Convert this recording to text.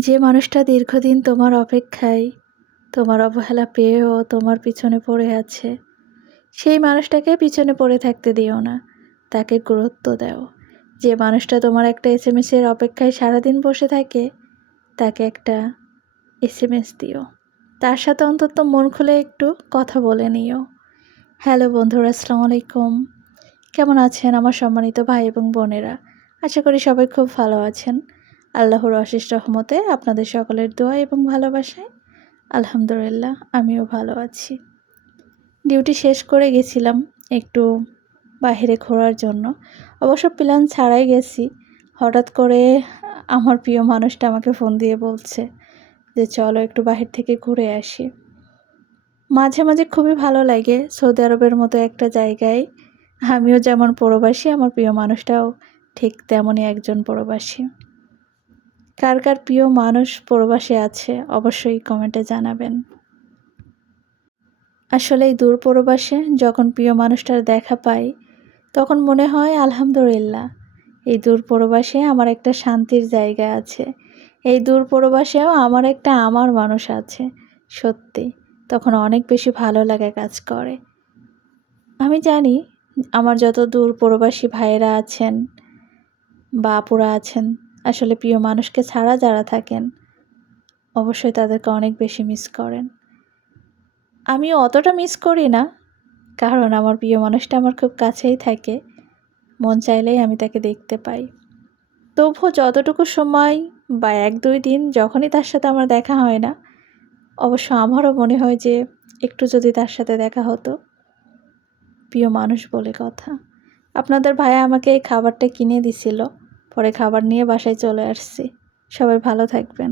যে মানুষটা দীর্ঘদিন তোমার অপেক্ষায়, তোমার অবহেলা পেয়েও তোমার পিছনে পড়ে আছে, সেই মানুষটাকে পিছনে পড়ে থাকতে দিও না। তাকে গুরুত্ব দাও। যে মানুষটা তোমার একটা এস এম এসের অপেক্ষায় সারাদিন বসে থাকে, তাকে একটা এস এম এস দিও। তার সাথে অন্তত মন খুলে একটু কথা বলে নিও। হ্যালো বন্ধুরা, আসসালামু আলাইকুম। কেমন আছেন আমার সম্মানিত ভাই এবং বোনেরা? আশা করি সবাই খুব ভালো আছেন। আল্লাহর অশেষ রহমতে আপনাদের সকলের দোয়া এবং ভালোবাসায়, আলহামদুলিল্লাহ, আমিও ভালো আছি। ডিউটি শেষ করে গেছিলাম একটু বাইরে ঘোরার জন্য। অবশ্য প্ল্যান ছাড়াই গেছি। হঠাৎ করে আমার প্রিয় মানুষটা আমাকে ফোন দিয়ে বলছে যে, চলো একটু বাহির থেকে ঘুরে আসি। মাঝে মাঝে খুবই ভালো লাগে। সৌদি আরবের মতো একটা জায়গায় আমিও যেমন প্রবাসী, আমার প্রিয় মানুষটাও ঠিক তেমনই একজন প্রবাসী। কার কার প্রিয় মানুষ প্রবাসে আছে, অবশ্যই কমেন্টে জানাবেন। আসলে এই দূর প্রবাসে যখন প্রিয় মানুষটার দেখা পাই, তখন মনে হয়, আলহামদুলিল্লাহ, এই দূর প্রবাসে আমার একটা শান্তির জায়গা আছে। এই দূর প্রবাসেও আমার একটা আমার মানুষ আছে, সত্যি। তখন অনেক বেশি ভালো লাগে কাজ করে। আমি জানি, আমার যত দূর প্রবাসী ভাইয়েরা আছেন বা আপুরা আছেন আসলে প্রিয় মানুষকে ছাড়া যারা থাকেন, অবশ্যই তাদেরকে অনেক বেশি মিস করেন। আমি অতটা মিস করি না, কারণ আমার প্রিয় মানুষটা আমার খুব কাছেই থাকে, মন চাইলেই আমি তাকে দেখতে পাই। তবুও যতটুকু সময় বা এক দুই দিন যখনই তার সাথে আমার দেখা হয় না, অবশ্য আমারও মনে হয় যে একটু যদি তার সাথে দেখা হতো, প্রিয় মানুষ বলে কথা। আপনাদের ভাইয়া আমাকে এই খাবারটা কিনে দিছিল। পরে খাবার নিয়ে বাসায় চলে আসছি। সবাই ভালো থাকবেন।